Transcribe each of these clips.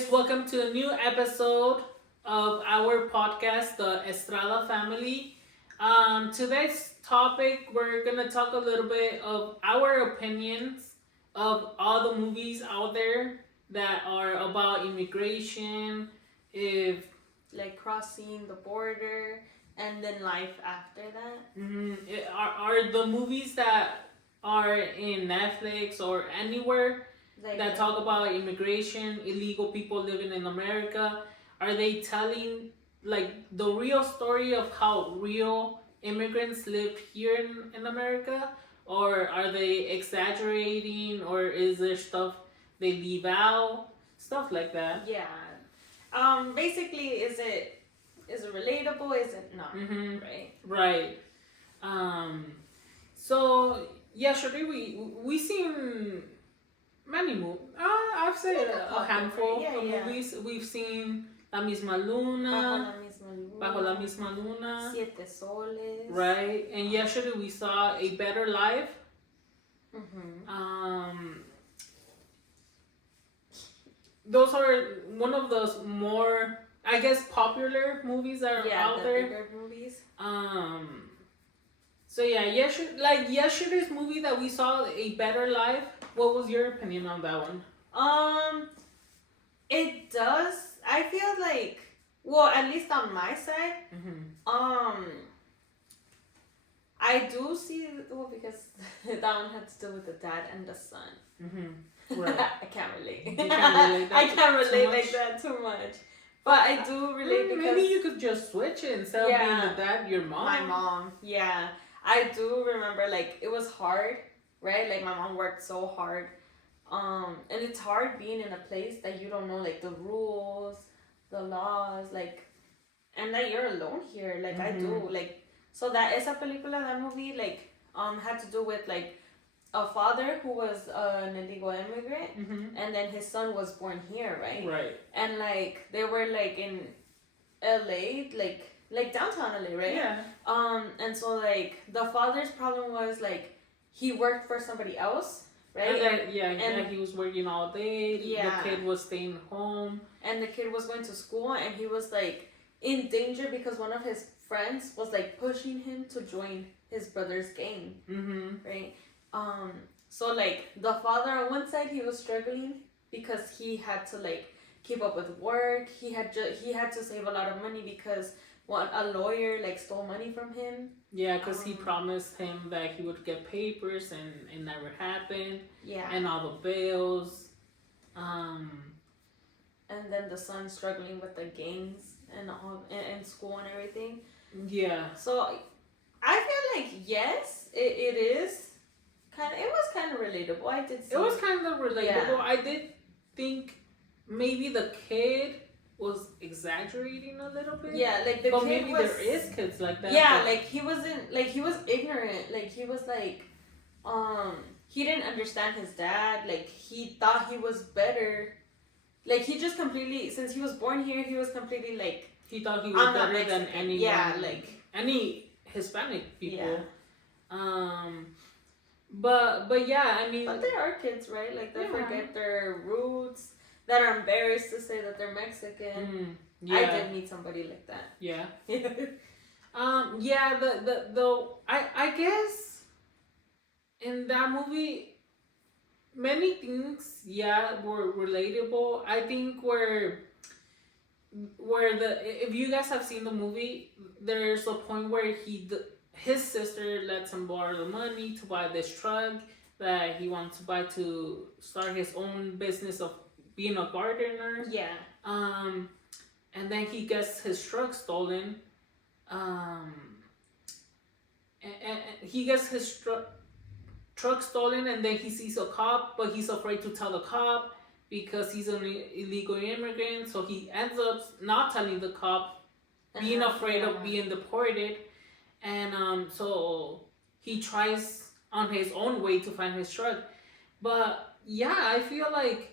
guys, welcome to a new episode of our podcast, the Estrada family. Today's topic, we're gonna talk a little bit of our opinions of all the movies out there that are about immigration, if like crossing the border and then life after that. are the movies that are in Netflix or anywhere Like that talk about immigration, illegal people living in America, are they telling like the real story of how real immigrants lived here in America? Or are they exaggerating, or is there stuff they leave out? Stuff like that. yeah. Basically, is it relatable? Is it not? Right. Right. So yeah, sure. We seen many movies. I've said Like a handful yeah, of yeah. movies. We've seen La Misma Luna, Bajo la misma Bajo la Misma luna. Luna, Siete soles. right? And yesterday we saw A Better Life. Mm-hmm. Those are one of those more, I guess, popular movies that are out the there. bigger movies. So yeah, yesterday's movie that we saw, A Better Life. What was your opinion on that one? It does. I feel like, well, at least on my side, I do see, well, because that one had to do with the dad and the son. Right. I can't relate. You can't relate that I can't relate too like much? that too much. But I do relate because maybe you could just switch it instead of being the dad, your mom. my mom, yeah. I do remember, like, it was hard, right? Like, my mom worked so hard. And it's hard being in a place that you don't know, like, the rules, the laws, like, and that you're alone here. Like, I do. Like, so that esa película, that movie, like, had to do with, like, a father who was an illegal immigrant, and then his son was born here, right? Right. And, like, they were, like, in LA, like downtown LA, right? Yeah. And so, like, the father's problem was, like, he worked for somebody else, right? And he was working all day. Yeah. The kid was staying home. And the kid was going to school, and he was, like, in danger because one of his friends was, like, pushing him to join his brother's gang, right? So, like, the father on one side, he was struggling because he had to, like, keep up with work. He had to save a lot of money because a lawyer, like, stole money from him. Yeah, because he promised him that he would get papers, and it never happened. Yeah. And all the bills. And then the son struggling with the gangs and all and school and everything. Yeah. So I feel like, yes, it is. It was kind of relatable. I did see it was kind of relatable. Yeah. I did think maybe the kid was exaggerating a little bit. Yeah, like the but kid maybe was, there is kids like that. yeah, but like he wasn't, like, he was ignorant. Like, he was like, he didn't understand his dad. Like, he thought he was better. Like, he just completely, since he was born here, he was completely like, he thought he was I'm not better than Mexican. anyone. Yeah, like any Hispanic people. Yeah. But yeah, I mean. But they are kids, right? Like, they Yeah. forget their roots. That are embarrassed to say that they're Mexican. Yeah. I did meet somebody like that. Yeah. Yeah. I guess in that movie, many things, yeah, were relatable. I think where if you guys have seen the movie, there's a point where his sister lets him borrow the money to buy this truck that he wants to buy to start his own business of being a gardener. Yeah. And then he gets his truck stolen. And he gets his truck stolen, and then he sees a cop, but he's afraid to tell the cop because he's an illegal immigrant. So he ends up not telling the cop, being afraid of being deported. And so he tries on his own way to find his truck. But yeah, I feel like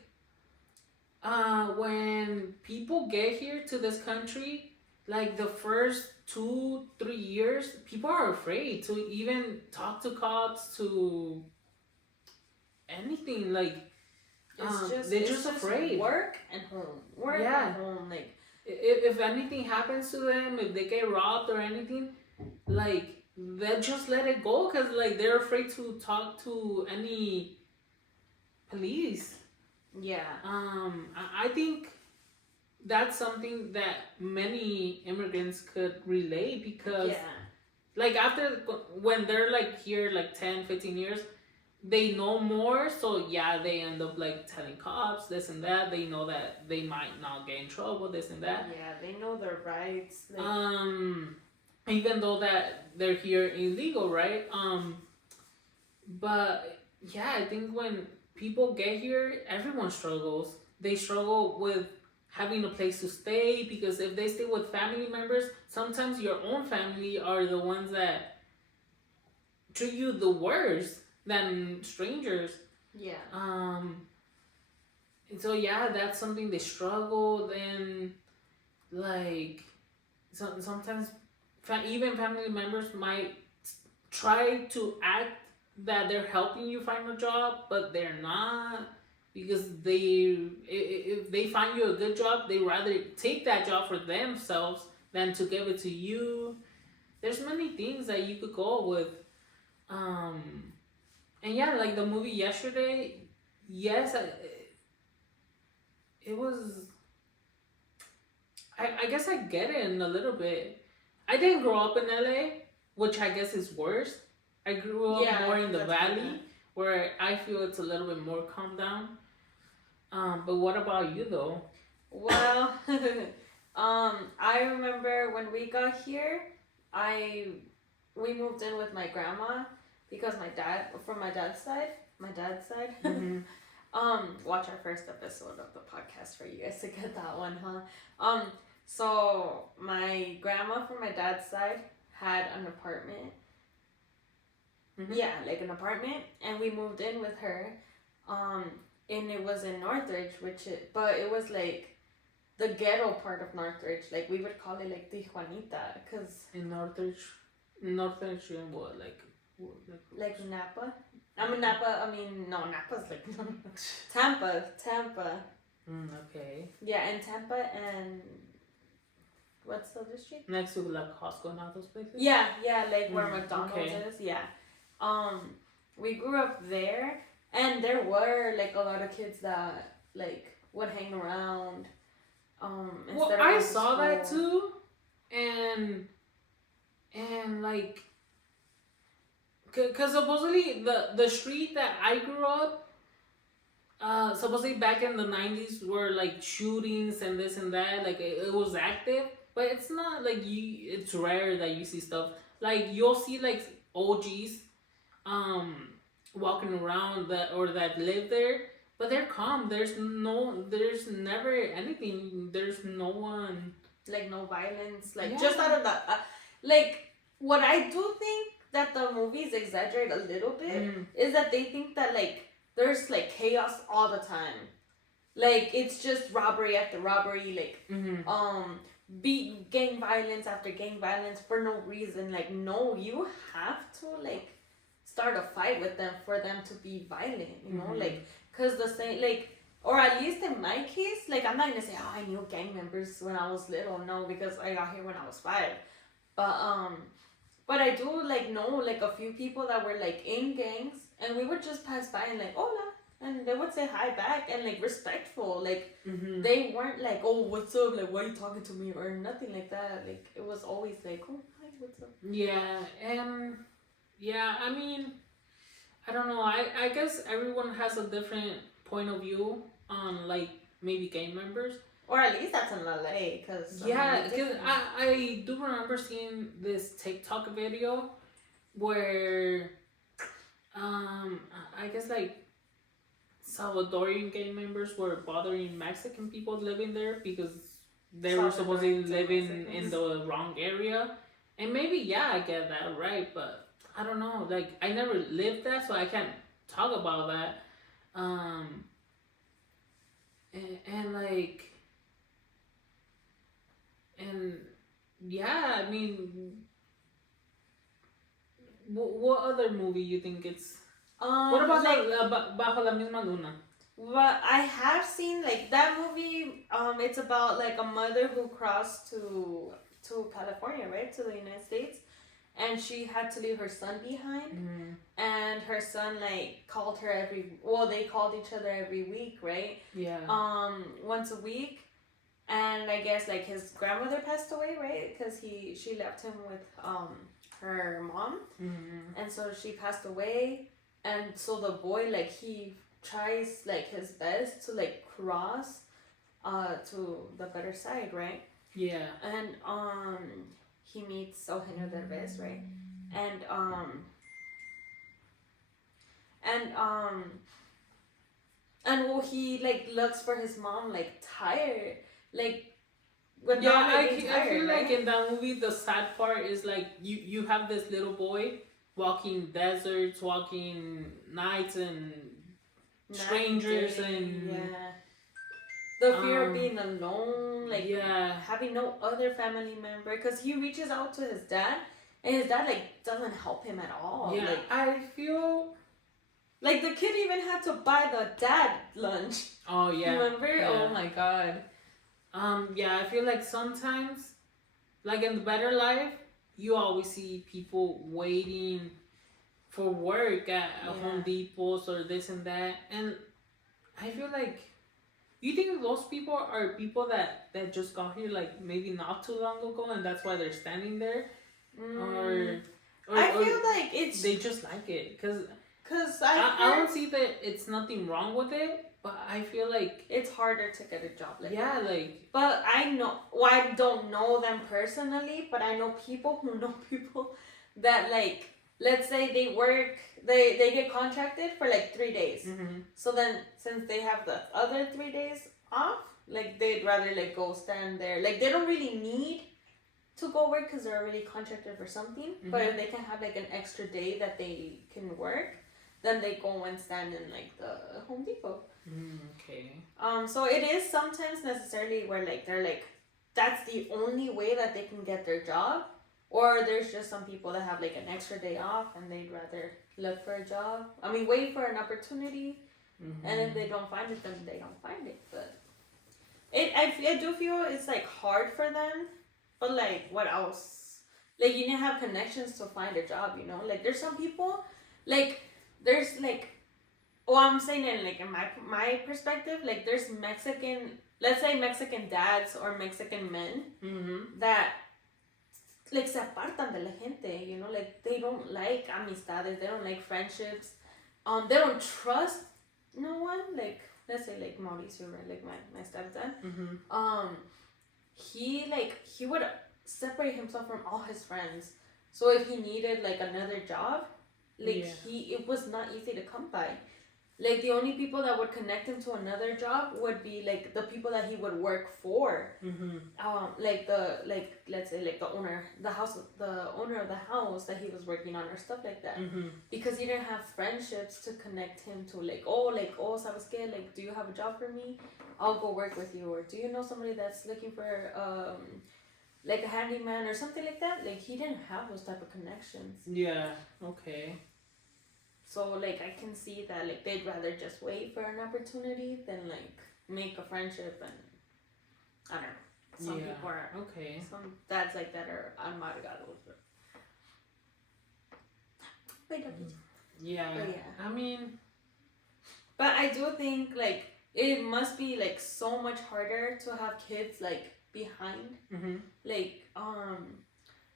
when people get here to this country, like the first 2-3 years, people are afraid to even talk to cops, to anything. Like, they're it's just just afraid. work and home, work Yeah. and home. Like If anything happens to them, if they get robbed or anything, like they'll just let it go because like they're afraid to talk to any police. yeah, I think that's something that many immigrants could relate because yeah, like after when they're like here like 10, 15 years, they know more, so yeah, they end up like telling cops this and that. They know that they might not get in trouble, this and that. yeah. They know their rights. Like, Even though that they're here illegal, right? But yeah, I think when people get here, everyone struggles. They struggle with having a place to stay because if they stay with family members, sometimes your own family are the ones that treat you the worst than strangers. yeah, And so yeah, that's something they struggle. Then like sometimes even family members might try to act that they're helping you find a job, but they're not because if they find you a good job, they rather take that job for themselves than to give it to you. There's many things that you could go with. And yeah, like the movie yesterday, yes, it was. I guess I get it in a little bit. I didn't grow up in LA, which I guess is worse. I grew up yeah. more in the That's valley, kinda- where I feel it's a little bit more calm down. But what about you though? Well, I remember when we got here, we moved in with my grandma because from my dad's side, Mm-hmm. watch our first episode of the podcast for you guys to get that one, huh? So my grandma from my dad's side had an apartment. Mm-hmm. Yeah, like an apartment, and we moved in with her. And it was in Northridge, but it was like the ghetto part of Northridge. Like we would call it like Tijuanita, cause In Northridge, in what like Napa. No, Napa's like Tampa. Okay. Yeah, in Tampa and what's the other street? Next to like Costco and all those places. Yeah, like where McDonald's okay. is. Yeah. We grew up there, and there were like a lot of kids that like would hang around. Well, I saw that too, and like, cause supposedly the street that I grew up, supposedly back in the 90s were like shootings and this and that. Like it was active, but it's not like it's rare that you see stuff like you'll see like OGs, walking around that live there, but they're calm. There's never anything. There's no one. Like no violence. Like Yeah. just out of the like what I do think that the movies exaggerate a little bit is that they think that like there's like chaos all the time. Like it's just robbery after robbery, like gang violence after gang violence for no reason. Like no, you have to like start a fight with them for them to be violent, you know, like because the same like or at least in my case, like I'm not gonna say I knew gang members when I was little, no, because I got here when I was 5. But I do like know like a few people that were like in gangs, and we would just pass by and like hola, and they would say hi back and like respectful, like they weren't like, oh, what's up, like why are you talking to me or nothing like that. Like it was always like, oh, hi, what's up. Yeah, yeah, I mean, I don't know. I guess everyone has a different point of view on like maybe gang members. Or at least that's in LA, cause Yeah, because I do remember seeing this TikTok video where I guess like Salvadorian gang members were bothering Mexican people living there because they were supposedly living in the wrong area. And maybe yeah, I get that, right? But I don't know. Like I never lived that, so I can't talk about that. And like and yeah, I mean, what other movie you think it's? What about like Bajo la misma luna? Well, I have seen like that movie. It's about like a mother who crossed to California, right, to the United States, and she had to leave her son behind. Mm-hmm. And her son like called her they called each other every week, right? Yeah. Once a week, and I guess like his grandmother passed away, right? Because she left him with her mom, Mm-hmm. and so she passed away, and so the boy like he tries like his best to like cross to the better side, right? Yeah. And he meets Eugenio Derbez, right? And and um and well, he like looks for his mom like tired, like but Yeah, not like being I tired, feel like right? in that movie the sad part is like you have this little boy walking deserts, walking nights and strangers and yeah, the fear of being alone, like yeah. having no other family member, because he reaches out to his dad, and his dad like doesn't help him at all. Yeah, I feel Like the kid even had to buy the dad lunch. oh yeah. Remember? Yeah. Oh my god. Yeah, I feel like sometimes like in the better life, you always see people waiting for work at Home Depots or this and that. And I feel like you think those people are people that just got here like maybe not too long ago and that's why they're standing there, or I feel like it's they just like it because I don't see that it's nothing wrong with it, but I feel like it's harder to get a job like yeah, that. like But I know, well, I don't know them personally, but I know people who know people that like, let's say they work, they get contracted for like 3 days. mm-hmm. So then since they have the other 3 days off, like they'd rather like go stand there. Like they don't really need to go work because they're already contracted for something. Mm-hmm. But if they can have like an extra day that they can work, then they go and stand in like the Home Depot. Okay. So it is sometimes necessarily where like they're like that's the only way that they can get their job, or there's just some people that have like an extra day off and they'd rather look for a job. I mean, wait for an opportunity, and if they don't find it, then they don't find it. But I do feel it's like hard for them, but like what else? Like you need to have connections to find a job, you know. Like there's some people, like there's like. Well, I'm saying it like in my perspective, like there's Mexican, let's say Mexican dads or Mexican men that like se apartan de la gente, you know, like they don't like amistades, they don't like friendships, they don't trust no one. Like let's say like Mauricio, right? Like my stepdad, he would separate himself from all his friends. So if he needed like another job, like it was not easy to come by. Like the only people that would connect him to another job would be like the people that he would work for. Like let's say like the owner of the house that he was working on or stuff like that. Because he didn't have friendships to connect him to like oh sabes que, like do you have a job for me? I'll go work with you. Or do you know somebody that's looking for like a handyman or something like that? Like he didn't have those type of connections. Yeah. Okay. So like I can see that like they'd rather just wait for an opportunity than like make a friendship. And I don't know. Some people are okay. Some dads like that are amargados. Yeah. But yeah. I mean, but I do think like it must be like so much harder to have kids like behind. Like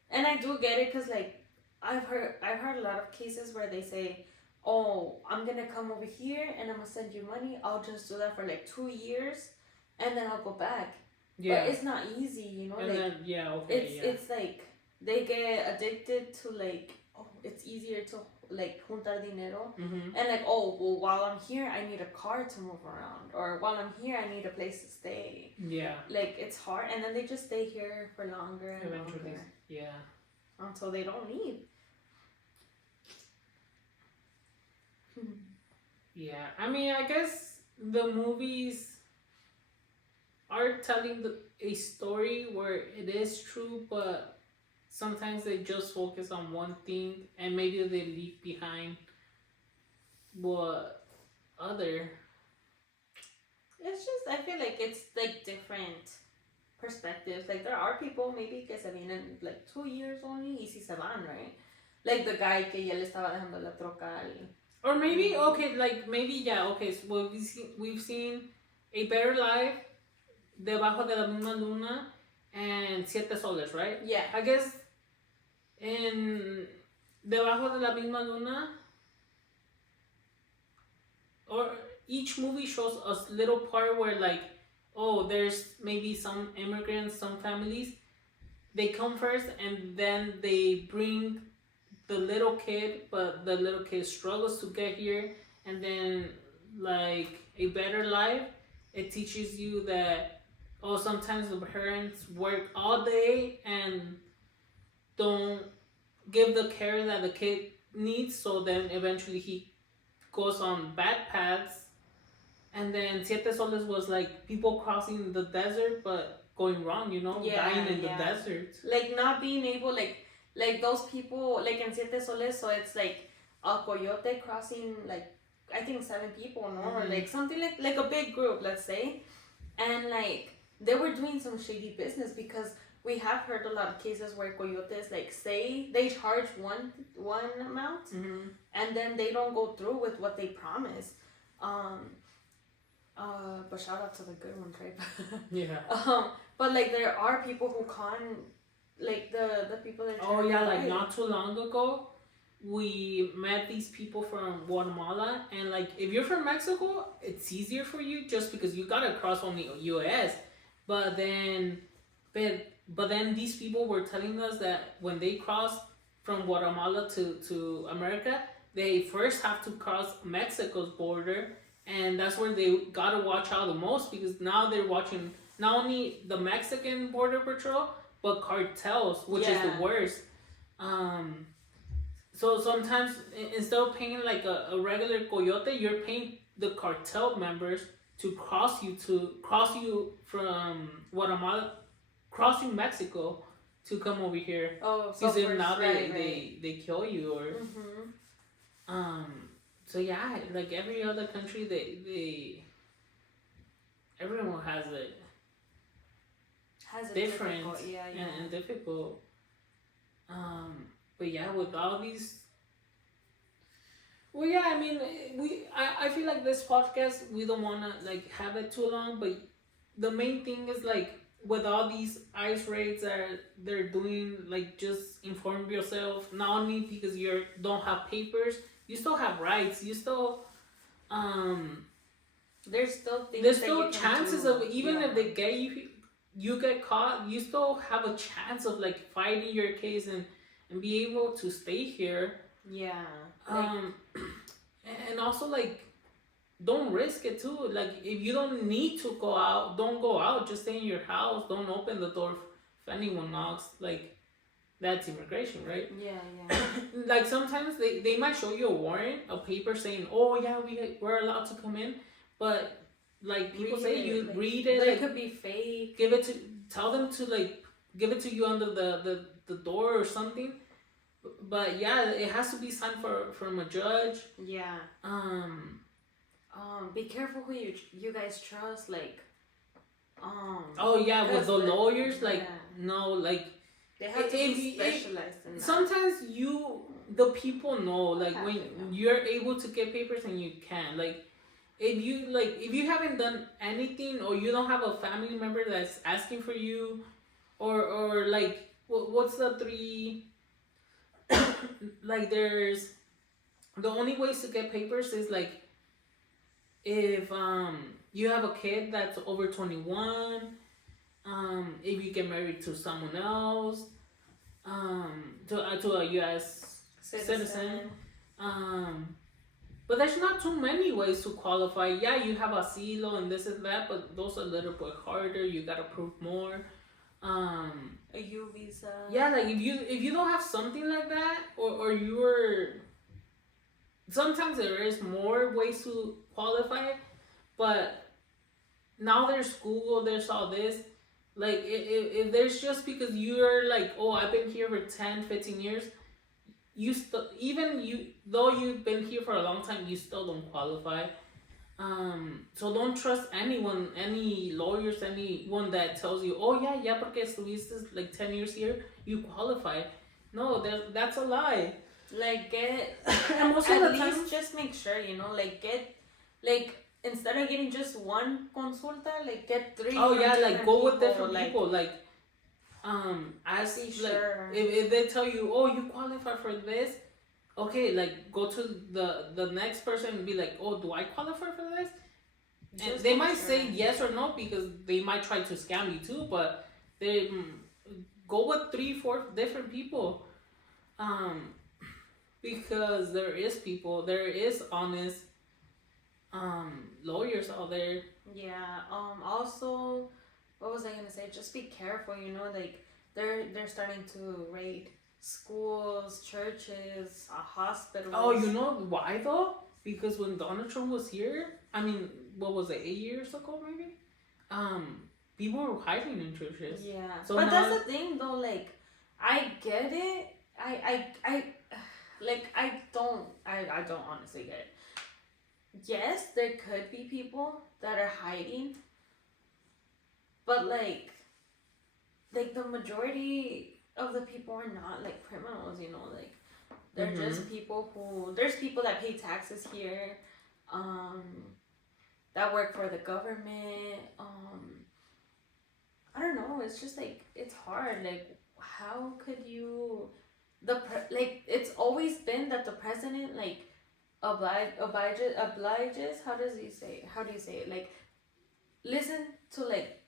and I do get it because like I've heard a lot of cases where they say, oh, I'm gonna come over here and I'm gonna send you money. I'll just do that for like 2 years and then I'll go back. Yeah. But it's not easy, you know. And like then, it's like they get addicted to like it's easier to like juntar dinero and like well while I'm here I need a car to move around, or while I'm here I need a place to stay. Yeah. Like it's hard, and then they just stay here for longer and longer. Yeah. Until they don't leave. Yeah, I mean, I guess the movies are telling a story where it is true, but sometimes they just focus on one thing and maybe they leave behind what other It's just, I feel like it's like different perspectives. Like there are people maybe que se vienen like 2 years only y si se van, right? Like the guy que ya le estaba dejando la troca al... Or maybe okay, like maybe yeah, okay. So we've seen A Better Life, Debajo de la Misma Luna, and Siete Soles, right? Yeah. I guess in Debajo de la Misma Luna, or each movie shows a little part where like, oh, there's maybe some immigrants, some families, they come first and then they bring the little kid, but the little kid struggles to get here, and then like A Better Life, it teaches you that, oh, sometimes the parents work all day and don't give the care that the kid needs, so then eventually he goes on bad paths. And then Siete Soles was like people crossing the desert but going wrong, dying in the desert. Like not being able, like those people, like in Siete Soles, so it's like a coyote crossing like, I think 7 people, no? Or like something like a big group, let's say. And like they were doing some shady business, because we have heard a lot of cases where coyotes like say they charge one amount, and then they don't go through with what they promise. But shout out to the good ones, right? Yeah. But like there are people who con, like the people that. Oh yeah, like not too long ago, we met these people from Guatemala, and like if you're from Mexico, it's easier for you just because you gotta cross on the U.S. But then these people were telling us that when they cross from Guatemala to America, they first have to cross Mexico's border, and that's where they gotta watch out the most, because now they're watching not only the Mexican border patrol but cartels, which is the worst. So sometimes instead of paying like a regular coyote, you're paying the cartel members to cross you from Guatemala, crossing Mexico to come over here. Oh, so because now they kill you or. So yeah, like every other country, they everyone has it different, and difficult. But yeah, with all these, well, yeah, I mean, I feel like this podcast, we don't wanna like have it too long, but the main thing is like with all these ICE raids that they're doing, like just inform yourself. Not only because you don't have papers, you still have rights. You still, there's still things. There's still chances of, even if they get you get caught, you still have a chance of like fighting your case and be able to stay here. Yeah. And also like, don't risk it too. Like if you don't need to go out, don't go out. Just stay in your house. Don't open the door if anyone knocks. Like that's immigration, right? Yeah. Like sometimes they might show you a warrant, a paper saying, oh yeah, we're allowed to come in, but like people read it. It could be fake. Tell them to like give it to you under the door or something. But yeah, it has to be signed from a judge. Yeah. Be careful who you guys trust. Like. Oh yeah, with the lawyers, like no, like they have to be specialized in that. Sometimes the people know, like when you're able to get papers and you can, like. If you haven't done anything, or you don't have a family member that's asking for you, or like what's the 3 like there's the only ways to get papers is like if you have a kid that's over 21, if you get married to someone else, to a U.S. citizen. But there's not too many ways to qualify. Yeah, you have asilo and this and that, but those are a little bit harder. You gotta prove more. A U visa. Yeah, like if you don't have something like that, or you're, sometimes there is more ways to qualify, but now there's Google, there's all this. Like if there's just because you're like, oh, I've been here for 10, 15 years. Though you've been here for a long time, you still don't qualify. So don't trust anyone, any lawyers, anyone that tells you, oh yeah, porque estuviste like 10 years here, you qualify. No, that's a lie. Like get And most of at the least time, just make sure, you know, like get like instead of getting just one consulta, like get three. oh yeah, from like go with people, different like, people. Like as be like sure. if they tell you, oh, you qualify for this, okay, like go to the next person and be like, oh, do I qualify for this? And Just they make might sure. say yes or no because they might try to scam you too. But they go with 3, 4 different people, because there is honest lawyers out there. Yeah. Also, what was I gonna say? Just be careful. You know, like they're starting to raid schools, churches, hospitals. Oh, you know why though? Because when Donald Trump was here, I mean, what was it, 8 years ago maybe? People were hiding in churches. Yeah. So But now, that's the thing, though. Like, I get it. I like I don't honestly get it. Yes, there could be people that are hiding, but like the majority of the people are not like criminals, you know, like they're just people who there's people that pay taxes here, um that work for the government. I don't know, it's just like it's hard. Like how could you like it's always been that the president like obliges how do you say it, like listen to like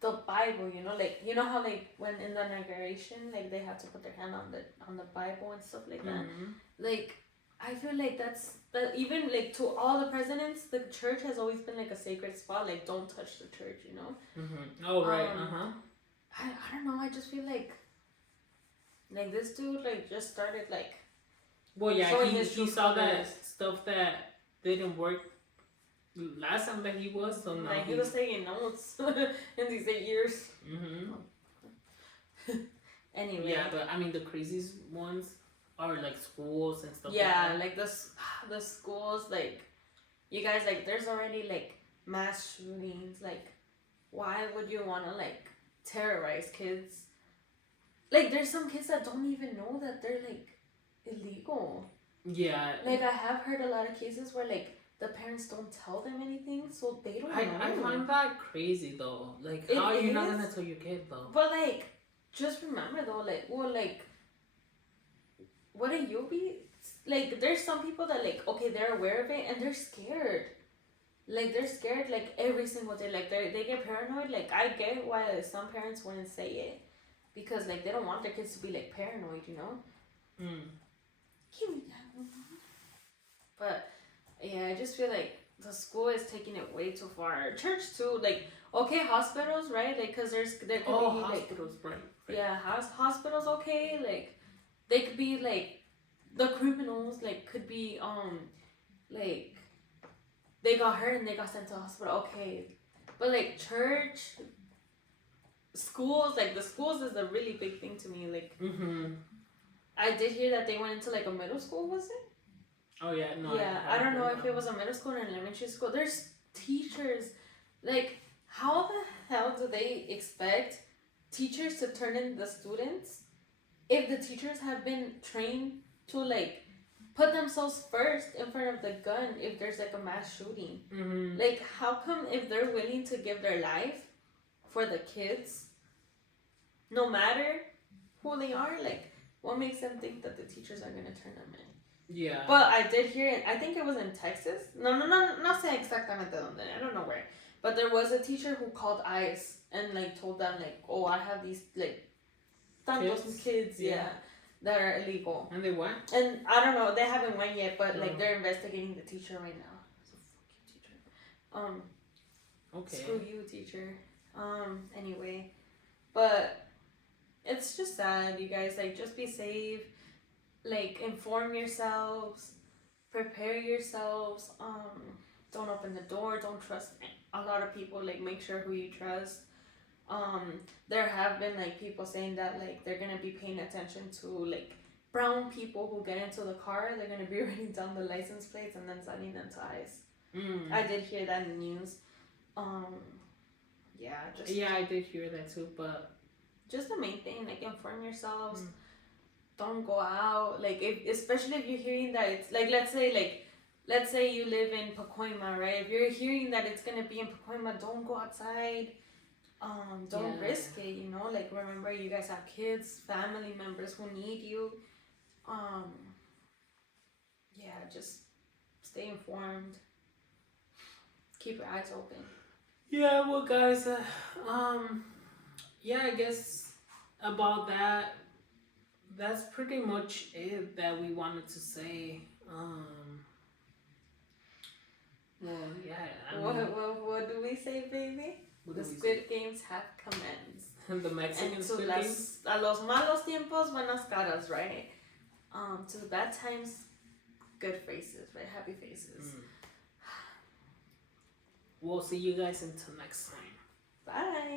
the Bible, you know, like you know how like when in the inauguration, like they had to put their hand on the Bible and stuff like that. Like I feel like that even like to all the presidents, the church has always been like a sacred spot. Like don't touch the church, you know. Oh right, I don't know. I just feel like this dude like just started like well yeah, showing he his true saw that colors. stuff that didn't work last time that he was, so now Like he was taking notes in these 8 years. Anyway. Yeah, but I mean the craziest ones are like schools and stuff. Yeah, like the schools, like you guys, like there's already like mass shootings. Like, why would you want to like terrorize kids? Like, there's some kids that don't even know that they're like illegal. Yeah. Like I have heard a lot of cases where like the parents don't tell them anything, so they don't know. I find that crazy though. Like, It how are you not is. gonna tell your kid though? But like, just remember though, like, well, like, wouldn't you be like? There's some people that like, okay, they're aware of it and they're scared. Like they're scared like every single day. Like they get paranoid. Like I get why some parents wouldn't say it, because like they don't want their kids to be like paranoid, you know. Give me that one. But yeah, I just feel like the school is taking it way too far. Church too, like okay, hospitals, right? Like, cause there could be hospitals, like, right. yeah, hospitals, okay, like they could be like the criminals, like could be like they got hurt and they got sent to hospital, okay, but like church, schools, like the schools is a really big thing to me. Like I did hear that they went into like a middle school, was it? Oh yeah, no. Yeah, I don't know if it was a middle school or an elementary school. There's teachers, like how the hell do they expect teachers to turn in the students if the teachers have been trained to like put themselves first in front of the gun if there's like a mass shooting? Like how come if they're willing to give their life for the kids, no matter who they are, like what makes them think that the teachers are gonna turn them in? Yeah. But I did hear it. I think it was in Texas. No, not sé exactamente donde. I don't know where. But there was a teacher who called ICE and like told them like, oh, I have these like tantos kids, yeah, that are illegal. And they went. And I don't know. They haven't went yet, but like they're investigating the teacher right now. So fuck you, teacher. Okay. Screw you, teacher. Anyway, but it's just sad, you guys. Like, just be safe. Like, inform yourselves, prepare yourselves. Don't open the door. Don't trust a lot of people. Like, make sure who you trust. There have been like people saying that like they're gonna be paying attention to like brown people who get into the car. They're gonna be writing down the license plates and then sending them to ICE. I did hear that in the news. Yeah, just I did hear that too, but just the main thing, like inform yourselves. Don't go out, like especially if you're hearing that it's like let's say you live in Pacoima, right? If you're hearing that it's gonna be in Pacoima, don't go outside. Don't risk it, you know. Like remember, you guys have kids, family members who need you. Just stay informed. Keep your eyes open. Yeah, well, guys, I guess about that. That's pretty much it that we wanted to say. Well, yeah. What do we say, baby? The Squid Games have commenced. The Mexican Squid Games. A los malos tiempos, buenas caras, right? To the bad times, good faces, right? Happy faces. We'll see you guys until next time. Bye.